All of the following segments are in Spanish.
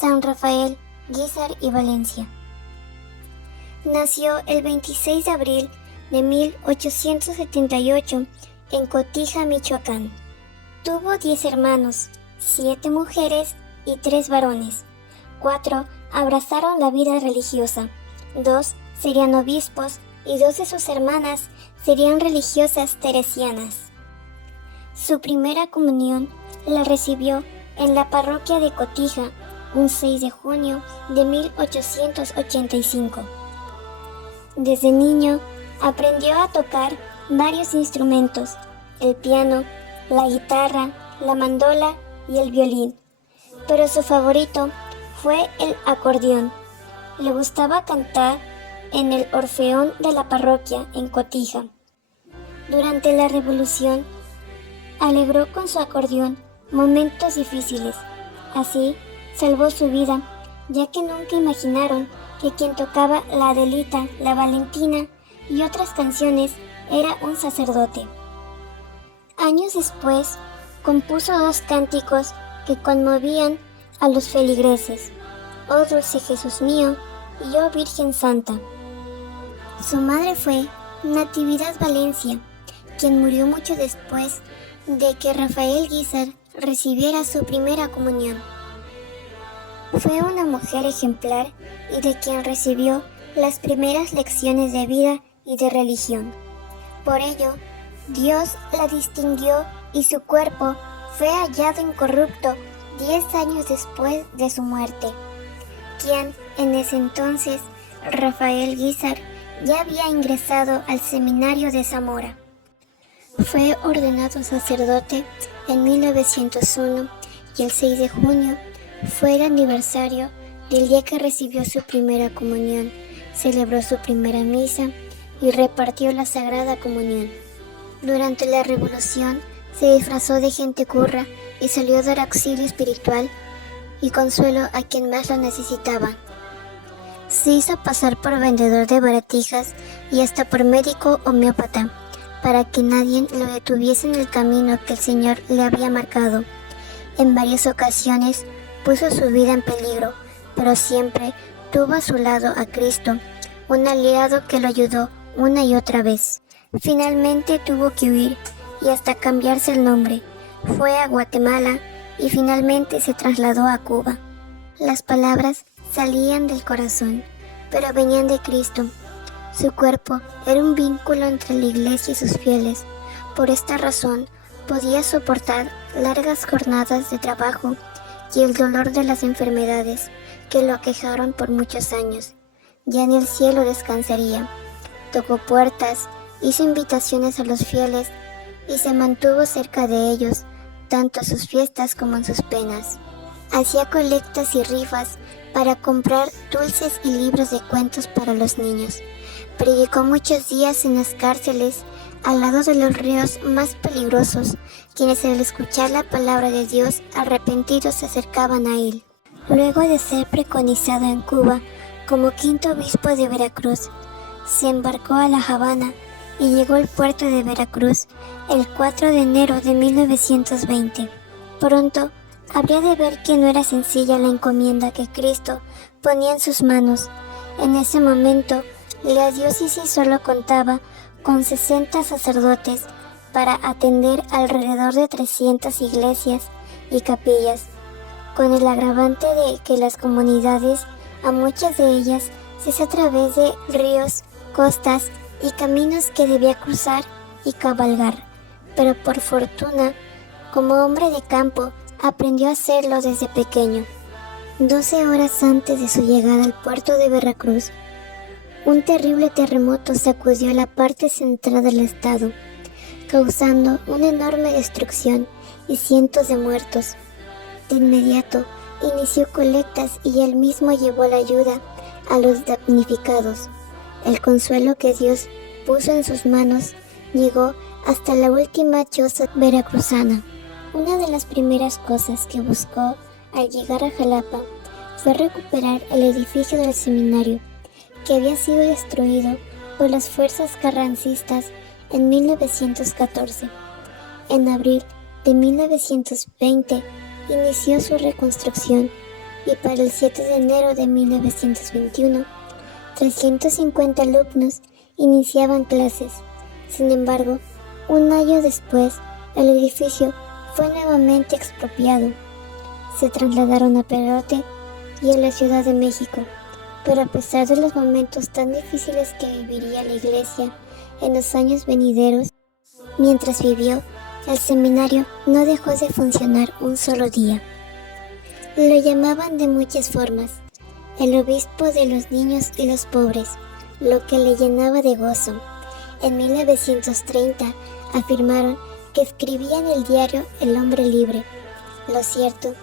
San Rafael Guízar y Valencia. Nació el 26 de abril de 1878 en Cotija, Michoacán. Tuvo 10 hermanos, 7 mujeres y 3 varones. 4 abrazaron la vida religiosa, 2 serían obispos y 2 de sus hermanas serían religiosas teresianas. Su primera comunión la recibió en la parroquia de Cotija un 6 de junio de 1885. Desde niño aprendió a tocar varios instrumentos: el piano, la guitarra, la mandola y el violín, pero su favorito fue el acordeón. Le gustaba cantar en el orfeón de la parroquia en Cotija. Durante la Revolución, alegró con su acordeón momentos difíciles. Así, salvó su vida, ya que nunca imaginaron que quien tocaba la Adelita, la Valentina y otras canciones era un sacerdote. Años después, compuso 2 cánticos que conmovían a los feligreses: Oh dulce Jesús mío y Oh Virgen Santa. Su madre fue Natividad Valencia, quien murió mucho después de que Rafael Guízar recibiera su primera comunión. Fue una mujer ejemplar y de quien recibió las primeras lecciones de vida y de religión. Por ello, Dios la distinguió y su cuerpo fue hallado incorrupto 10 años después de su muerte, quien en ese entonces, Rafael Guízar, ya había ingresado al seminario de Zamora. Fue ordenado sacerdote en 1901 y el 6 de junio fue el aniversario del día que recibió su primera comunión, celebró su primera misa y repartió la Sagrada Comunión. Durante la Revolución se disfrazó de gente curra y salió a dar auxilio espiritual y consuelo a quien más lo necesitaba. Se hizo pasar por vendedor de baratijas y hasta por médico homeópata, para que nadie lo detuviese en el camino que el Señor le había marcado. En varias ocasiones puso su vida en peligro, pero siempre tuvo a su lado a Cristo, un aliado que lo ayudó una y otra vez. Finalmente tuvo que huir y hasta cambiarse el nombre. Fue a Guatemala y finalmente se trasladó a Cuba. Las palabras salían del corazón, pero venían de Cristo. Su cuerpo era un vínculo entre la iglesia y sus fieles. Por esta razón podía soportar largas jornadas de trabajo y el dolor de las enfermedades que lo aquejaron por muchos años. Ya en el cielo descansaría. Tocó puertas, hizo invitaciones a los fieles y se mantuvo cerca de ellos, tanto en sus fiestas como en sus penas. Hacía colectas y rifas para comprar dulces y libros de cuentos para los niños. Predicó muchos días en las cárceles, al lado de los reos más peligrosos, quienes al escuchar la palabra de Dios arrepentidos se acercaban a él. Luego de ser preconizado en Cuba como 5º obispo de Veracruz, se embarcó a La Habana y llegó al puerto de Veracruz el 4 de enero de 1920. Pronto habría de ver que no era sencilla la encomienda que Cristo ponía en sus manos. En ese momento, la diócesis solo contaba con 60 sacerdotes para atender alrededor de 300 iglesias y capillas, con el agravante de que las comunidades, a muchas de ellas, se hacía a través de ríos, costas y caminos que debía cruzar y cabalgar. Pero por fortuna, como hombre de campo, aprendió a hacerlo desde pequeño. 12 horas antes de su llegada al puerto de Veracruz, un terrible terremoto sacudió la parte central del estado, causando una enorme destrucción y cientos de muertos. De inmediato, inició colectas y él mismo llevó la ayuda a los damnificados. El consuelo que Dios puso en sus manos llegó hasta la última choza veracruzana. Una de las primeras cosas que buscó al llegar a Jalapa fue recuperar el edificio del seminario, que había sido destruido por las fuerzas carrancistas en 1914. En abril de 1920 inició su reconstrucción y para el 7 de enero de 1921, 350 alumnos iniciaban clases. Sin embargo, un año después, el edificio fue nuevamente expropiado. Se trasladaron a Perote y a la Ciudad de México, pero a pesar de los momentos tan difíciles que viviría la iglesia en los años venideros, mientras vivió, el seminario no dejó de funcionar un solo día. Lo llamaban de muchas formas, el obispo de los niños y los pobres, lo que le llenaba de gozo. En 1930 afirmaron que escribía en el diario El Hombre Libre. Lo cierto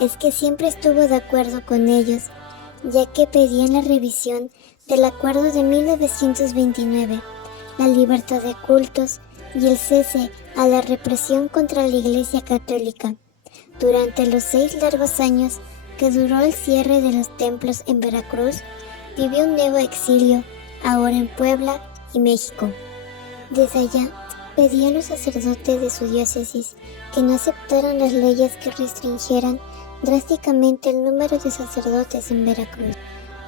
es que siempre estuvo de acuerdo con ellos, ya que pedían la revisión del acuerdo de 1929, la libertad de cultos y el cese a la represión contra la Iglesia Católica. Durante los 6 largos años que duró el cierre de los templos en Veracruz, vivió un nuevo exilio, ahora en Puebla y México. Desde allá, pedía a los sacerdotes de su diócesis que no aceptaran las leyes que restringieran drásticamente el número de sacerdotes en Veracruz.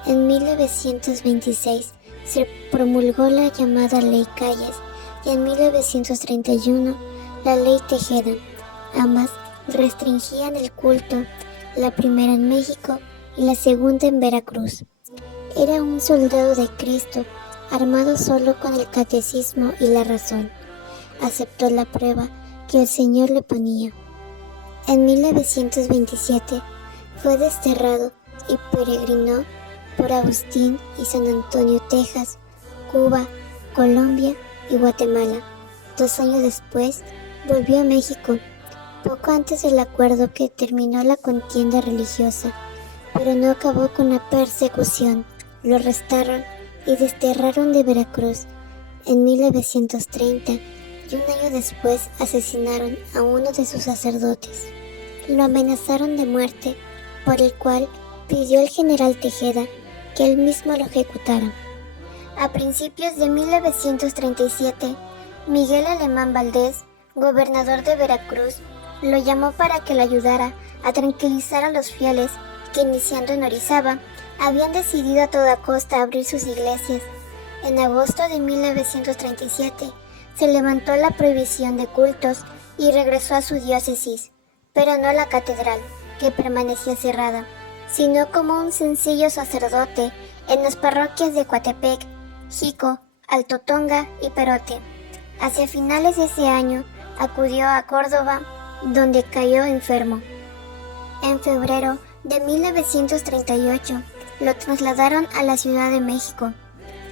En 1926 se promulgó la llamada Ley Calles y en 1931 la Ley Tejeda. Ambas restringían el culto, la primera en México y la segunda en Veracruz. Era un soldado de Cristo, armado solo con el catecismo y la razón. Aceptó la prueba que el Señor le ponía. En 1927 fue desterrado y peregrinó por Austin y San Antonio, Texas, Cuba, Colombia y Guatemala. 2 años después volvió a México, poco antes del acuerdo que terminó la contienda religiosa, pero no acabó con la persecución. Lo arrestaron y desterraron de Veracruz en 1930 y un año después asesinaron a uno de sus sacerdotes. Lo amenazaron de muerte, por el cual pidió al general Tejeda que él mismo lo ejecutara. A principios de 1937, Miguel Alemán Valdés, gobernador de Veracruz, lo llamó para que le ayudara a tranquilizar a los fieles que, iniciando en Orizaba, habían decidido a toda costa abrir sus iglesias. En agosto de 1937 se levantó la prohibición de cultos y regresó a su diócesis, pero no a la catedral, que permanecía cerrada, sino como un sencillo sacerdote en las parroquias de Coatepec, Jico, Alto Tonga y Perote. Hacia finales de ese año acudió a Córdoba, donde cayó enfermo. En febrero de 1938 lo trasladaron a la Ciudad de México.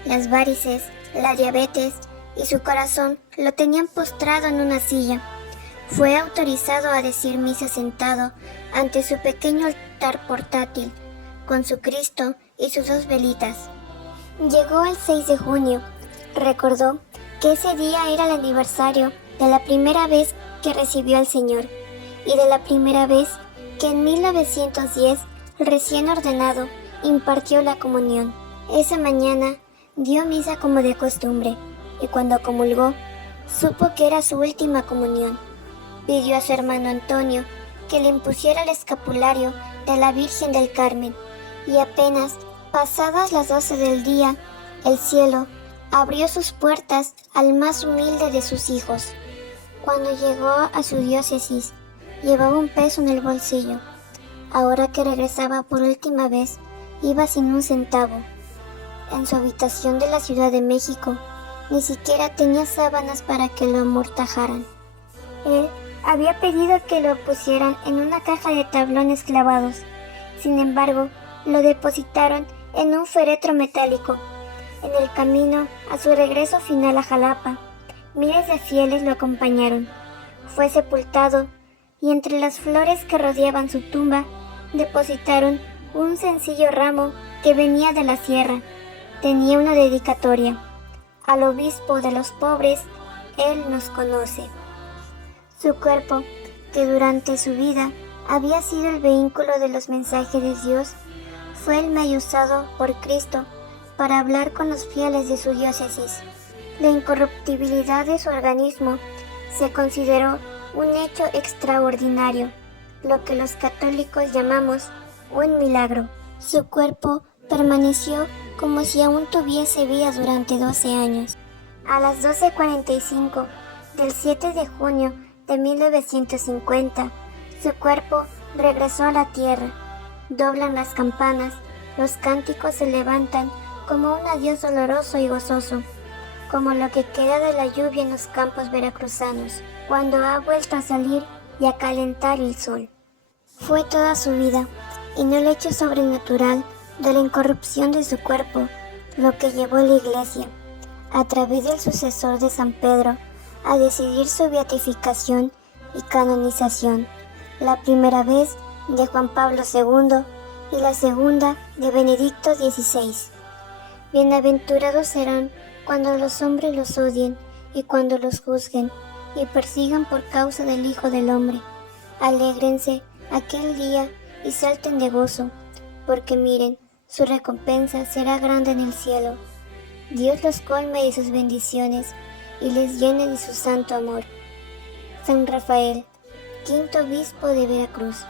Las varices, la diabetes y su corazón lo tenían postrado en una silla. Fue autorizado a decir misa sentado ante su pequeño altar portátil, con su Cristo y sus 2 velitas. Llegó el 6 de junio. Recordó que ese día era el aniversario de la primera vez que recibió al Señor y de la primera vez que en 1910, recién ordenado, impartió la comunión. Esa mañana dio misa como de costumbre y cuando comulgó, supo que era su última comunión. Pidió a su hermano Antonio que le impusiera el escapulario de la Virgen del Carmen y apenas pasadas las 12 del día, el cielo abrió sus puertas al más humilde de sus hijos. Cuando llegó a su diócesis, llevaba un peso en el bolsillo. Ahora que regresaba por última vez, iba sin un centavo. En su habitación de la Ciudad de México, ni siquiera tenía sábanas para que lo amortajaran. Él había pedido que lo pusieran en una caja de tablones clavados. Sin embargo, lo depositaron en un féretro metálico. En el camino a su regreso final a Jalapa, miles de fieles lo acompañaron. Fue sepultado y entre las flores que rodeaban su tumba depositaron un sencillo ramo que venía de la sierra. Tenía una dedicatoria: al obispo de los pobres, él nos conoce. Su cuerpo, que durante su vida había sido el vehículo de los mensajes de Dios, fue el medio usado por Cristo para hablar con los fieles de su diócesis. La incorruptibilidad de su organismo se consideró un hecho extraordinario, lo que los católicos llamamos un milagro. Su cuerpo permaneció como si aún tuviese vida durante 12 años. A las 12:45 del 7 de junio de 1950, su cuerpo regresó a la tierra. Doblan las campanas, los cánticos se levantan como un adiós doloroso y gozoso, como lo que queda de la lluvia en los campos veracruzanos, cuando ha vuelto a salir y a calentar el sol. Fue toda su vida, y no el hecho sobrenatural de la incorrupción de su cuerpo, lo que llevó a la Iglesia, a través del sucesor de San Pedro, a decidir su beatificación y canonización, la primera vez de Juan Pablo II y la segunda de Benedicto XVI. Bienaventurados serán cuando los hombres los odien y cuando los juzguen y persigan por causa del Hijo del Hombre. Alégrense aquel día y salten de gozo, porque miren, su recompensa será grande en el cielo. Dios los colme de sus bendiciones y les llene de su santo amor. San Rafael, quinto obispo de Veracruz.